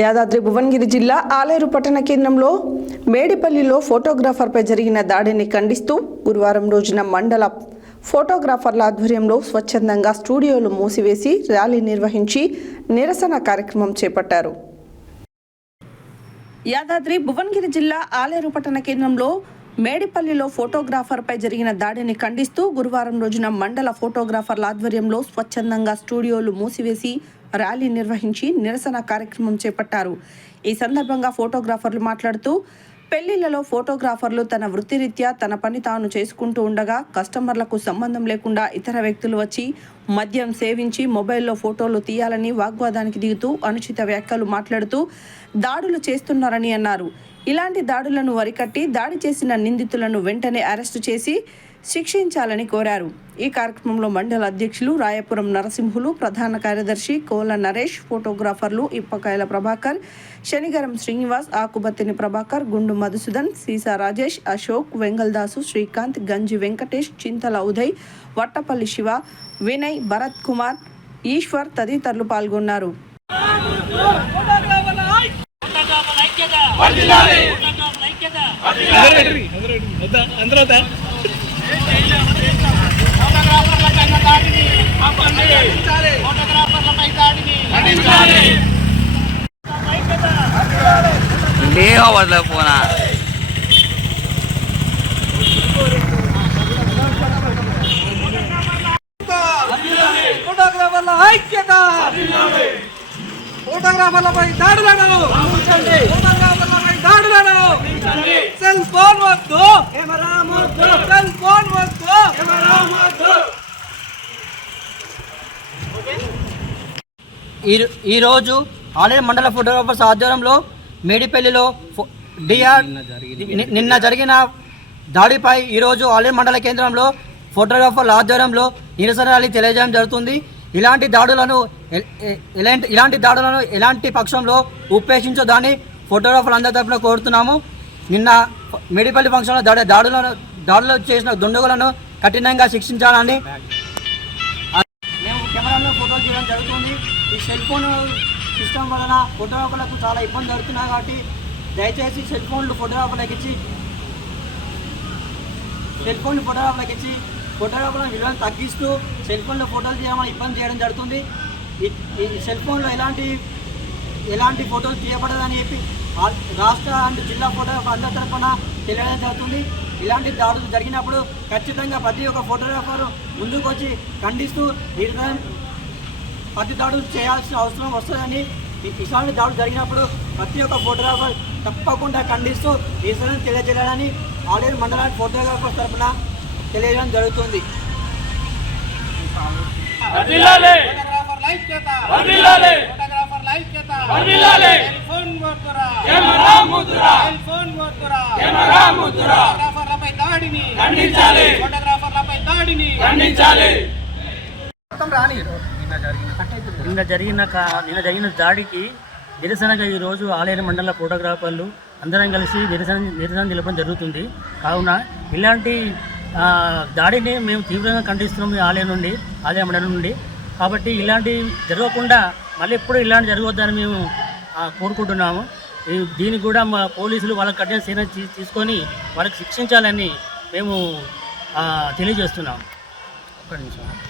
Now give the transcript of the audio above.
యాదాద్రి భువనగిరి జిల్లా ఆలేరు పట్టణ కేంద్రంలో మేడిపల్లిలో ఫోటోగ్రాఫర్పై జరిగిన దాడిని ఖండిస్తూ గురువారం రోజున మండల ఫోటోగ్రాఫర్ల ఆధ్వర్యంలో స్వచ్ఛందంగా స్టూడియోలు మూసివేసి ర్యాలీ నిర్వహించి నిరసన కార్యక్రమం చేపట్టారు. యాదాద్రి భువనగిరి జిల్లా ఆలేరు పట్టణ కేంద్రంలో మేడిపల్లిలో ఫోటోగ్రాఫర్పై జరిగిన దాడిని ఖండిస్తూ గురువారం రోజున మండల ఫోటోగ్రాఫర్ల ఆధ్వర్యంలో స్వచ్ఛందంగా స్టూడియోలు మూసివేసి ర్యాలీ నిర్వహించి నిరసన కార్యక్రమం చేపట్టారు. ఈ సందర్భంగా ఫోటోగ్రాఫర్లు మాట్లాడుతూ పెళ్లిళ్లలో ఫోటోగ్రాఫర్లు తన వృత్తిరీత్యా తన పని తాను చేసుకుంటూ ఉండగా కస్టమర్లకు సంబంధం లేకుండా ఇతర వ్యక్తులు వచ్చి మద్యం సేవించి మొబైల్లో ఫోటోలు తీయాలని వాగ్వాదానికి దిగుతూ అనుచిత వ్యాఖ్యలు మాట్లాడుతూ దాడులు చేస్తున్నారని అన్నారు. ఇలాంటి దాడులను వరికట్టి దాడి చేసిన నిందితులను వెంటనే అరెస్టు చేసి శిక్షించాలని కోరారు. ఈ కార్యక్రమంలో మండల అధ్యక్షులు రాయపురం నరసింహులు, ప్రధాన కార్యదర్శి కోల నరేష్, ఫోటోగ్రాఫర్లు ఇప్పకాయల ప్రభాకర్, శనిగరం శ్రీనివాస్, ఆకుబత్తిని ప్రభాకర్, గుండు మధుసూదన్, సీసా రాజేష్, అశోక్, వెంగల్దాసు, శ్రీకాంత్, గంజి వెంకటేష్, చింతల ఉదయ్, వట్టపల్లి శివ, వినయ్, భరత్ కుమార్, ఈశ్వర్ తదితరులు పాల్గొన్నారు. పోనా ఫోటోగ్రాఫర్ల ఐక్యత, ఫోటోగ్రాఫర్లపై దాడులను, ఫోటోగ్రాఫర్లపై దాడులను, సెల్ ఫోన్ వద్దు, సెల్ ఫోన్ వద్దు. ఈరోజు ఆలేరు మండల ఫోటోగ్రాఫర్స్ ఆధ్వర్యంలో మేడిపల్లిలో నిన్న జరిగిన దాడిపై ఈరోజు ఆలేరు మండల కేంద్రంలో ఫోటోగ్రాఫర్ల ఆధ్వర్యంలో నిరసన ర్యాలీ తెలియజేయడం జరుగుతుంది. ఇలాంటి దాడులను ఎలాంటి పక్షంలో ఉపేక్షించొద్దని ఫోటోగ్రాఫర్లు అందరి తరఫున కోరుతున్నాము. నిన్న మేడిపల్లి ఫంక్షన్లో దాడులు చేసిన దుండగులను కఠినంగా శిక్షించాలని మేము కెమెరాలో ఫోటోలు తీయడం జరుగుతుంది. ఈ సెల్ ఫోన్ సిస్టమ్ వలన ఫోటోగ్రాఫర్లకు చాలా ఇబ్బంది జరుగుతున్నాయి కాబట్టి దయచేసి సెల్ ఫోన్లు ఫోటోగ్రాఫర్లకు ఇచ్చి ఫోటోగ్రాఫర్ల విలువను తగ్గిస్తూ సెల్ ఫోన్లో ఫోటోలు తీయమని ఇబ్బంది చేయడం జరుగుతుంది. ఈ సెల్ ఫోన్లో ఎలాంటి ఫోటోలు తీయబడదని చెప్పి రాష్ట్ర అండ్ జిల్లా ఫోటోగ్రాఫర్ అందరి తరఫున తెలియడం జరుగుతుంది. ఇలాంటి దాడులు జరిగినప్పుడు ఖచ్చితంగా ప్రతి ఒక్క ఫోటోగ్రాఫర్ ముందుకు వచ్చి ఖండిస్తూ ప్రతి దాడులు చేయాల్సిన అవసరం వస్తుందని, ఇలాంటి దాడులు జరిగినప్పుడు ప్రతి ఒక్క ఫోటోగ్రాఫర్ తప్పకుండా ఖండిస్తూ నిరసన తెలియజేయాలని ఆలేరు మండల ఫోటోగ్రాఫర్స్ తరఫున తెలియజేయడం జరుగుతుంది. నిన్న జరిగిన దాడికి నిరసనగా ఈరోజు ఆలేరు మండల ఫోటోగ్రాఫర్లు అందరం కలిసి నిరసన తెలపడం జరుగుతుంది. కావున ఇలాంటి దాడిని మేము తీవ్రంగా ఖండిస్తున్నాం ఆలేరు మండలం నుండి. కాబట్టి ఇలాంటి జరగకుండా మళ్ళీ ఎప్పుడు ఇలాంటి జరగవద్దని మేము కోరుకుంటున్నాము. దీనికి కూడా మా పోలీసులు వాళ్ళకి కఠిన చర్య తీసుకొని వాళ్ళకి శిక్షించాలని మేము తెలియజేస్తున్నాము. ఒక్క నిమిషం.